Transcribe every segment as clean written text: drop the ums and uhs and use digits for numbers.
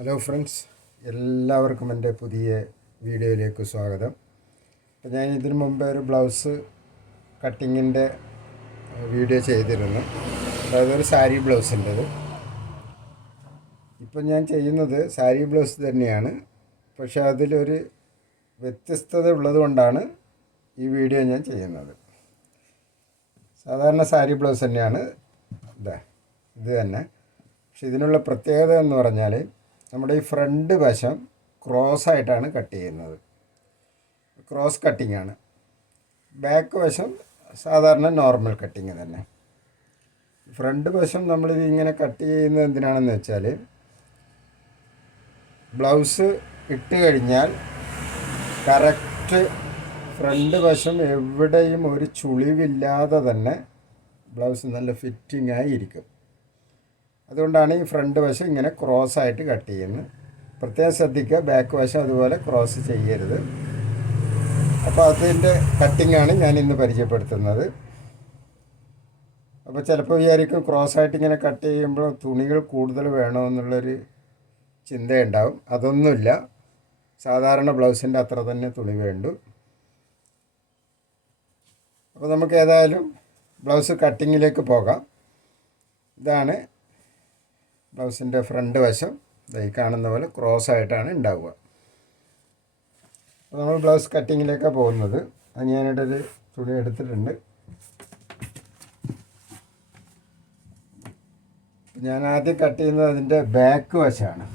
Hello friends, എല്ലാവർക്കും എൻ്റെ പുതിയ വീഡിയോയിലേക്ക് സ്വാഗതം. അപ്പോൾ ഞാൻ ഇതിനു മുമ്പ് ഒരു ബ്ലൗസ് കട്ടിങ്ങിൻ്റെ വീഡിയോ ചെയ്തിരുന്നു. അതായത് ഒരു സാരി ബ്ലൗസിൻ്റെത്. ഇപ്പം ഞാൻ ചെയ്യുന്നത് സാരി ബ്ലൗസ് തന്നെയാണ്, പക്ഷേ അതിലൊരു വ്യത്യസ്തത ഉള്ളതുകൊണ്ടാണ് ഈ വീഡിയോ ഞാൻ ചെയ്യുന്നത്. സാധാരണ സാരി ബ്ലൗസ് തന്നെയാണ് ഇത് തന്നെ. പക്ഷെ ഇതിനുള്ള പ്രത്യേകത എന്ന് പറഞ്ഞാൽ നമ്മുടെ ഈ ഫ്രണ്ട് വശം ക്രോസ് ആയിട്ടാണ് കട്ട് ചെയ്യുന്നത്. ക്രോസ് കട്ടിംഗ് ആണ്. ബാക്ക് വശം സാധാരണ നോർമൽ കട്ടിങ് തന്നെ. ഫ്രണ്ട് വശം നമ്മളിത് ഇങ്ങനെ കട്ട് ചെയ്യുന്നത് എന്തിനാണെന്ന് വെച്ചാൽ, ബ്ലൗസ് ഇട്ട് കഴിഞ്ഞാൽ കറക്റ്റ് ഫ്രണ്ട് വശം എവിടെയും ഒരു ചുളിവില്ലാതെ തന്നെ ബ്ലൗസ് നല്ല ഫിറ്റിംഗ് ആയി ഇരിക്കും. അതുകൊണ്ടാണ് ഈ ഫ്രണ്ട് വശം ഇങ്ങനെ ക്രോസ് ആയിട്ട് കട്ട് ചെയ്യുന്നത്. പ്രത്യേകം ശ്രദ്ധിക്കുക, ബാക്ക് വശം അതുപോലെ ക്രോസ് ചെയ്യരുത്. അപ്പോൾ അതിൻ്റെ കട്ടിങ്ങാണ് ഞാൻ ഇന്ന് പരിചയപ്പെടുത്തുന്നത്. അപ്പോൾ ചിലപ്പോൾ വിചാരിക്കും ക്രോസ് ആയിട്ട് ഇങ്ങനെ കട്ട് ചെയ്യുമ്പോൾ തുണികൾ കൂടുതൽ വേണമെന്നുള്ളൊരു ചിന്തയുണ്ടാവും. അതൊന്നുമില്ല. സാധാരണ ബ്ലൗസിൻ്റെ അത്ര തന്നെ തുണി വേണ്ടു. അപ്പോൾ നമുക്ക് ഏതായാലും ബ്ലൗസ് കട്ടിങ്ങിലേക്ക് പോകാം. ഇതാണ് ബ്ലൗസിൻ്റെ ഫ്രണ്ട് വശം. ഈ കാണുന്ന പോലെ ക്രോസ് ആയിട്ടാണ് ഉണ്ടാവുക. അപ്പോൾ നമ്മൾ ബ്ലൗസ് കട്ടിങ്ങിലേക്കാണ് പോകുന്നത്. അത് ഞാനിവിടെ ഒരു തുണി എടുത്തിട്ടുണ്ട്. ഞാൻ ആദ്യം കട്ട് ചെയ്യുന്നത് അതിൻ്റെ ബാക്ക് വശമാണ്.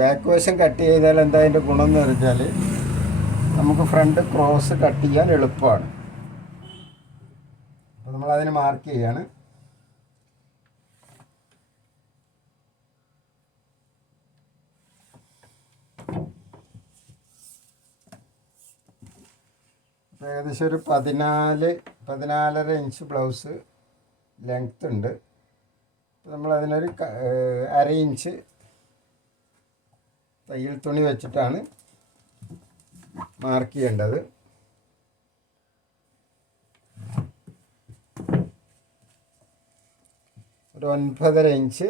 ബാക്ക് വശം കട്ട് ചെയ്താൽ എന്താ അതിൻ്റെ ഗുണം എന്ന് വെച്ചാൽ, നമുക്ക് ഫ്രണ്ട് ക്രോസ് കട്ട് ചെയ്യാൻ എളുപ്പമാണ്. അപ്പോൾ നമ്മളതിന് മാർക്ക് ചെയ്യാണ്. ഏകദേശം ഒരു 14-14.5 ഇഞ്ച് ബ്ലൗസ് ലെങ്ത് ഉണ്ട്. നമ്മളതിനൊരു 1/2 ഇഞ്ച് തയ്യൽ തുണി വെച്ചിട്ടാണ് മാർക്ക് ചെയ്യേണ്ടത്. ഒരു 9.5 ഇഞ്ച്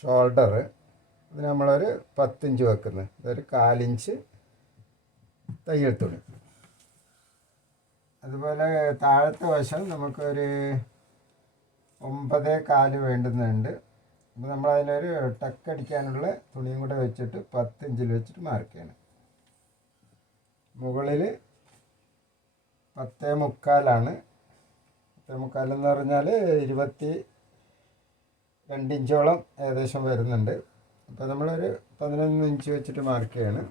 ഷോൾഡർ, ഇത് നമ്മളൊരു 10 ഇഞ്ച് വെക്കുന്നത്. ഇതൊരു 1/4 ഇഞ്ച് തയ്യൽ തുണി. അതുപോലെ താഴത്തെ വശം നമുക്കൊരു 9.25 വേണ്ടുന്നുണ്ട്. അപ്പോൾ നമ്മളതിനൊരു ടക്കടിക്കാനുള്ള തുണിയും കൂടെ വെച്ചിട്ട് 10 ഇഞ്ചിൽ വെച്ചിട്ട് മാർക്ക് ചെയ്യണം. മുകളിൽ 10.25 10.25 എന്ന് പറഞ്ഞാൽ 22 ഇഞ്ചോളം ഏകദേശം വരുന്നുണ്ട്. അപ്പോൾ നമ്മളൊരു 11 ഇഞ്ച് വെച്ചിട്ട് മാർക്ക് ചെയ്യണം.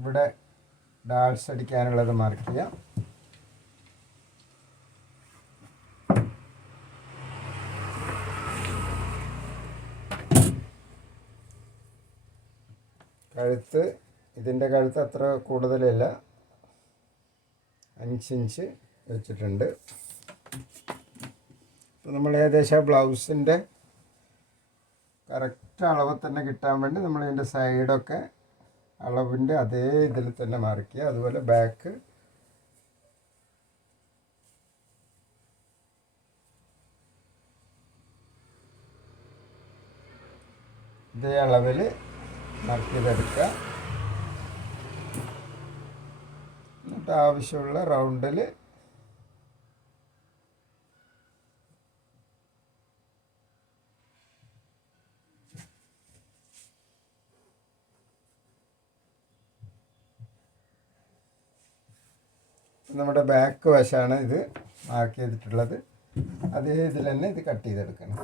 ഇവിടെ ഡാൾസ് അടിക്കാനുള്ളത് മാർക്ക് ചെയ്യാം. കഴുത്ത്, ഇതിൻ്റെ കഴുത്ത് അത്ര കൂടുതലില്ല, 5 ഇഞ്ച് വെച്ചിട്ടുണ്ട്. അപ്പോൾ നമ്മൾ ഏകദേശം ബ്ലൗസിൻ്റെ കറക്റ്റ് അളവ് തന്നെ കിട്ടാൻ വേണ്ടി നമ്മളിതിൻ്റെ സൈഡൊക്കെ അളവിൻ്റെ അതേ ഇതിൽ തന്നെ മാർക്ക് ചെയ്യുക. അതുപോലെ ബാക്ക് ഇതേ അളവിൽ മാർക്ക് ചെയ്തെടുക്കുക. എന്നിട്ട് ആവശ്യമുള്ള റൗണ്ടിൽ നമ്മുടെ ബാക്ക് വശമാണ് ഇത് മാർക്ക് ചെയ്തിട്ടുള്ളത്. അതേ ഇതിൽ തന്നെ ഇത് കട്ട് ചെയ്തെടുക്കണം.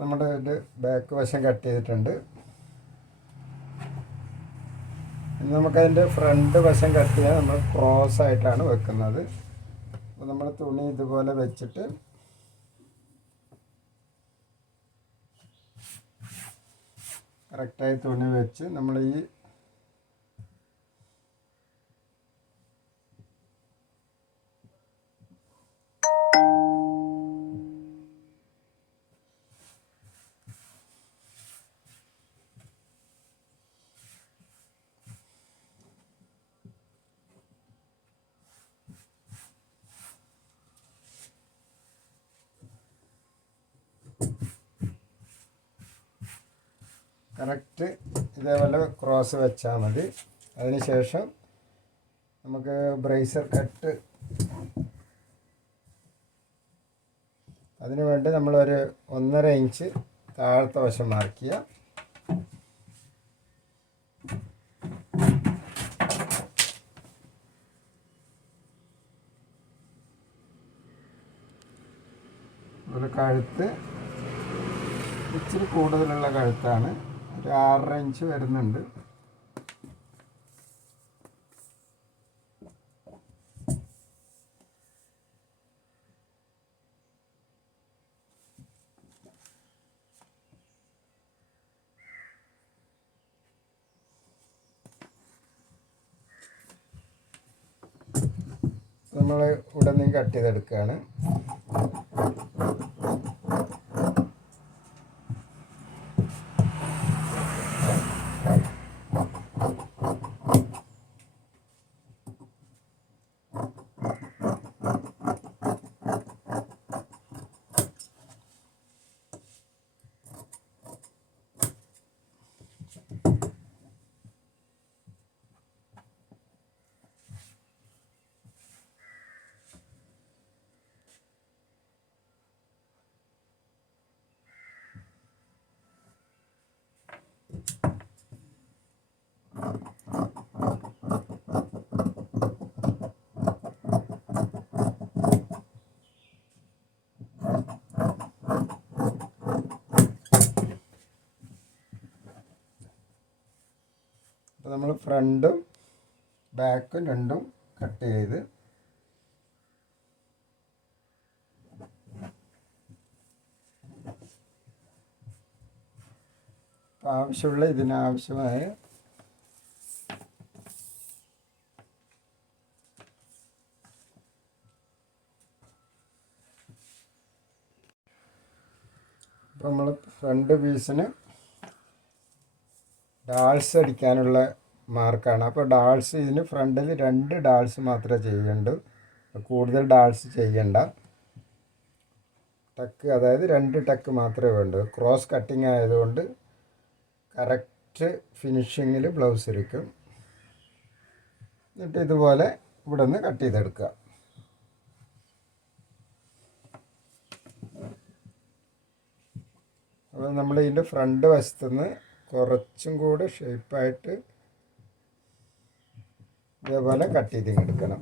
നമ്മുടെ ഇത് ബാക്ക് വശം കട്ട് ചെയ്തിട്ടുണ്ട്. ഇനി നമുക്കതിൻ്റെ ഫ്രണ്ട് വശം കട്ട് ചെയ്യാൻ നമ്മൾ ക്രോസ് ആയിട്ടാണ് വെക്കുന്നത്. അപ്പോൾ നമ്മൾ തുണി ഇതുപോലെ വെച്ചിട്ട് കറക്റ്റായി തുണി വെച്ച് നമ്മൾ ഈ കറക്റ്റ് ഇതേപോലെ ക്രോസ് വെച്ചാൽ മതി. അതിനുശേഷം നമുക്ക് ബ്രേസർ കട്ട് അതിനു വേണ്ടി നമ്മളൊരു 1.5 ഇഞ്ച് താഴത്തെ വശം മാർക്ക് ചെയ്യുക. ഒരു കഴുത്ത് ഇച്ചിരി കൂടുതലുള്ള കഴുത്താണ്, ഒരു 6.5 ഇഞ്ച് വരുന്നുണ്ട്. നമ്മൾ ഇവിടെ നിന്ന് കട്ട് ചെയ്തെടുക്കുകയാണ്. അപ്പോൾ നമ്മൾ ഫ്രണ്ടും ബാക്കും രണ്ടും കട്ട് ചെയ്ത് ആവശ്യമുള്ള ഇതിനാവശ്യമായ അപ്പോൾ നമ്മൾ ഫ്രണ്ട് പീസിന് ഡാൾസ് അടിക്കാനുള്ള മാർക്കാണ്. അപ്പോൾ ഡാൾസ് ഇതിന് ഫ്രണ്ടിൽ 2 ഡാൾസ് മാത്രമേ ചെയ്യണ്ടൂ, കൂടുതൽ ഡാൾസ് ചെയ്യണ്ട. ടക്ക് അതായത് 2 ടക്ക് മാത്രമേ വേണ്ടൂ. ക്രോസ് കട്ടിങ് ആയതുകൊണ്ട് കറക്റ്റ് ഫിനിഷിങ്ങിൽ ബ്ലൗസ് ഇരിക്കും. എന്നിട്ട് ഇതുപോലെ ഇവിടെ നിന്ന് കട്ട് ചെയ്തെടുക്കുക. അപ്പോൾ നമ്മൾ ഇതിൻ്റെ ഫ്രണ്ട് വശത്തുനിന്ന് കുറച്ചും കൂടെ ഷേപ്പായിട്ട് ഇതേപോലെ കട്ട് ചെയ്തെടുക്കണം.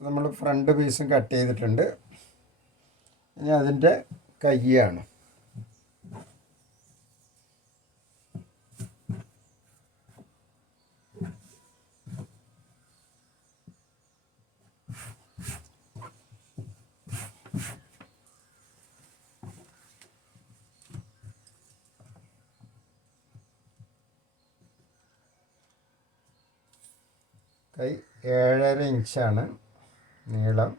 നമ്മൾ ഫ്രണ്ട് പീസും കട്ട് ചെയ്തിട്ടുണ്ട്. ഇനി അതിൻ്റെ കയ്യാണ്. കൈ 7.5 ഇഞ്ചാണ് നീളം.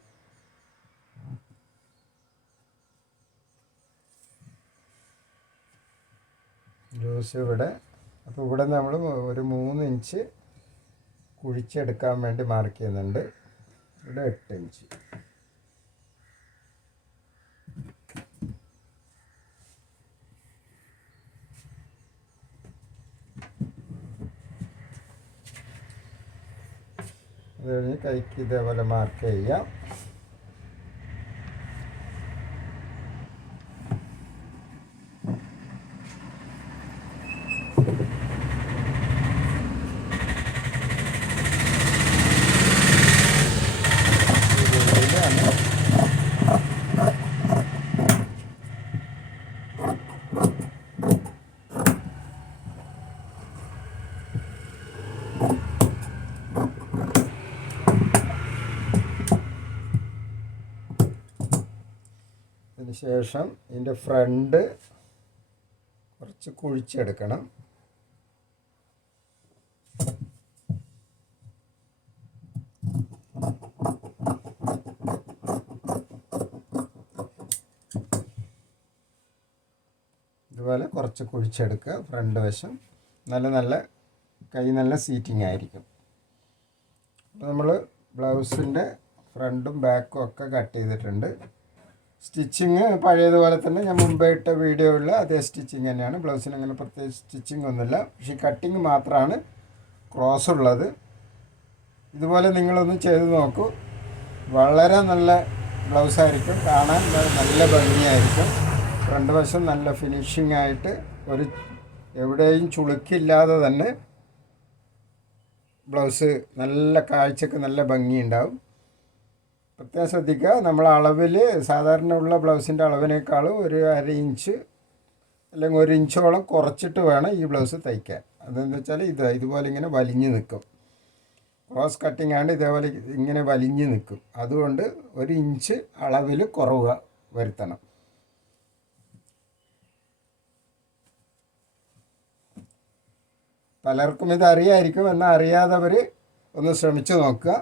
ലൂസ് ഇവിടെ. അപ്പോൾ ഇവിടെ നമ്മൾ ഒരു 3 ഇഞ്ച് കുഴിച്ചെടുക്കാൻ വേണ്ടി മാർക്ക് ചെയ്യുന്നുണ്ട്. ഇവിടെ 8 ഇഞ്ച്. അത് കഴിഞ്ഞ് കൈക്ക് ഇതേപോലെ മാർക്ക് ചെയ്യാം. ശേഷം ഇതിൻ്റെ ഫ്രണ്ട് കുറച്ച് കുഴിച്ചെടുക്കണം. ഇതുപോലെ കുറച്ച് കുഴിച്ചെടുക്കുക. ഫ്രണ്ട് വശം നല്ല കൈ നല്ല സീറ്റിംഗ് ആയിരിക്കും. അപ്പോൾ നമ്മൾ ബ്ലൗസിൻ്റെ ഫ്രണ്ടും ബാക്കും ഒക്കെ കട്ട് ചെയ്തിട്ടുണ്ട്. സ്റ്റിച്ചിങ് പഴയതുപോലെ തന്നെ ഞാൻ മുമ്പേ ഇട്ട വീഡിയോയിൽ അതേ സ്റ്റിച്ചിങ് തന്നെയാണ്. ബ്ലൗസിന് അങ്ങനെ പ്രത്യേകിച്ച് സ്റ്റിച്ചിങ് ഒന്നുമില്ല. പക്ഷേ കട്ടിങ് മാത്രമാണ് ക്രോസ് ഉള്ളത്. ഇതുപോലെ നിങ്ങളൊന്ന് ചെയ്ത് നോക്കൂ. വളരെ നല്ല ബ്ലൗസായിരിക്കും. കാണാൻ നല്ല ഭംഗിയായിരിക്കും. ഫ്രണ്ട് വശം നല്ല ഫിനിഷിംഗ് ആയിട്ട് എവിടെയും ചുളുക്കില്ലാതെ തന്നെ ബ്ലൗസ് നല്ല കാഴ്ചക്ക് നല്ല ഭംഗിയുണ്ടാവും. പ്രത്യേകം ശ്രദ്ധിക്കുക, നമ്മൾ അളവിൽ സാധാരണ ഉള്ള ബ്ലൗസിൻ്റെ അളവിനേക്കാളും ഒരു 1/2 ഇഞ്ച് അല്ലെങ്കിൽ 1 ഇഞ്ചോളം കുറച്ചിട്ട് വേണം ഈ ബ്ലൗസ് തയ്ക്കാൻ. അതെന്താ വെച്ചാൽ ഇതുപോലെ ഇങ്ങനെ വലിഞ്ഞ് നിൽക്കും. ക്രോസ് കട്ടിംഗ് ആണ്, ഇതേപോലെ ഇങ്ങനെ വലിഞ്ഞ് നിൽക്കും. അതുകൊണ്ട് 1 ഇഞ്ച് അളവിൽ കുറവ് വരുത്തണം. പലർക്കും ഇത് അറിയായിരിക്കും. എന്നാൽ അറിയാത്തവർ ഒന്ന് ശ്രമിച്ചു നോക്കുക.